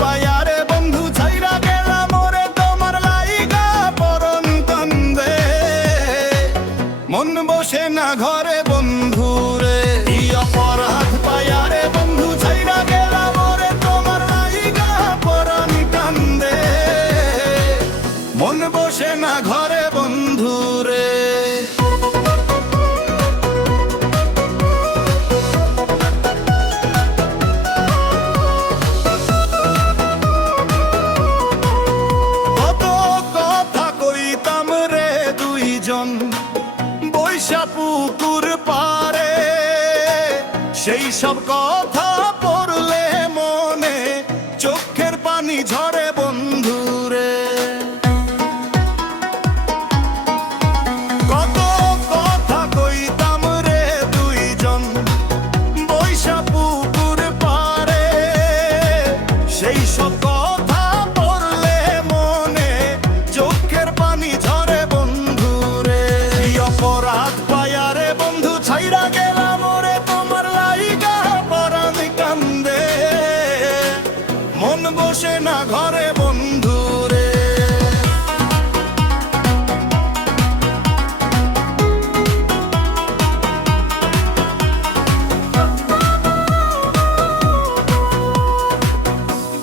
পায়ারে বন্ধু ছাইরা গেলাম ওরে তোমার লাইগা পরন কান্দে মন বসে না ঘরে বন্ধু রে কি অপরাধ পায়ারে বন্ধু ছাইরা গেলাম ওরে তোমার লাইগা পরন কান্দে মন বসে না ঘরে বন্ধু রে বৈশা পুকুর পারে সেই সব কথা পড়লে মনে চোখের পানি ঝরে বন্ধুরে কত কথা কইতাম রে দুইজন বৈশা পুকুর পারে সেই সব কথা পড়লে মনে চোখের পানি ঝরে বন্ধুরে অপরাধ পায়ারে বন্ধু ছাইরা গেলাম ওরে তোমার লাইগা পরাণ কান্দে মন বসে না ঘরে বন্ধু রে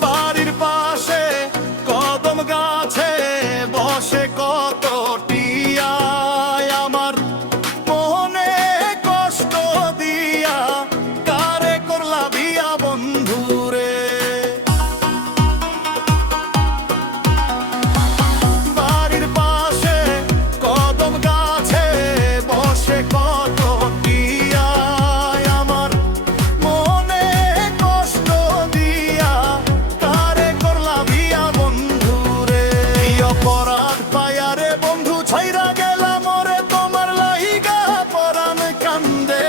বাড়ির পাশে কদম গাছে বসে কত টিয়া অপরাধ পায়ারে বন্ধু ছাইরা গেলাম ওরে তোমার লাইগা পরাণ কান্দে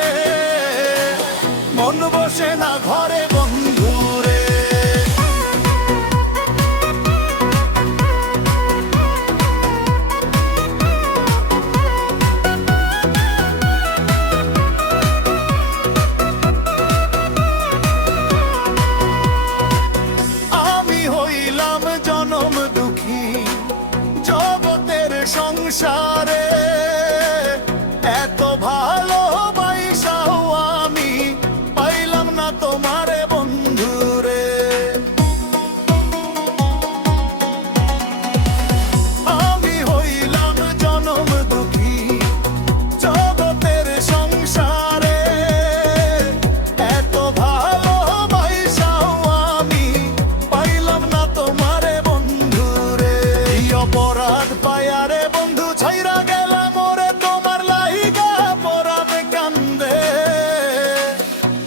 মন বসে না ঘরে বন্ধু রে আমি হইলাম জনম দুঃখী জগতের সংসারে এত ভালোবাসাও আমি পাইলাম না তোমারে বন্ধুরে আমি হইলাম জনম দুঃখী জগতের সংসারে এত ভালোবাসাও আমি পাইলাম না তোমারে বন্ধুরে অপরাধ পায়ারে বন্ধু ছাইরা গেলাম ওরে তোমার লাইগা পরাণ কান্দে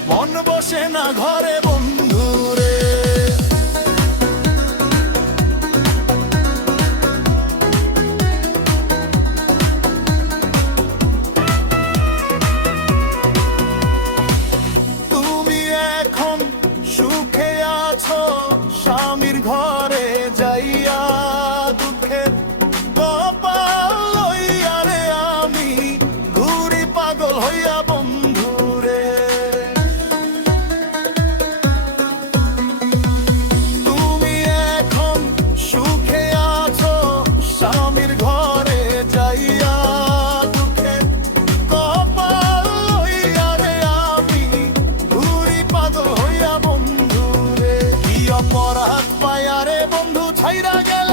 মন বসে না ঘরে বন্ধু রে তুমি এখন সুখে আছো স্বামীর ঘরে যাইয়া দুঃখের কপাল লইয়া রে আমি ঘুরি পাগল হইয়া বন্ধুরে তুমি এখন সুখে আছো স্বামীর ঘরে যাইয়া দুঃখের কপাল লইয়া রে আমি ঘুরি পাগল হইয়া বন্ধুরে কি অপরাধ পায়ারে বন্ধু ছাইরা গেল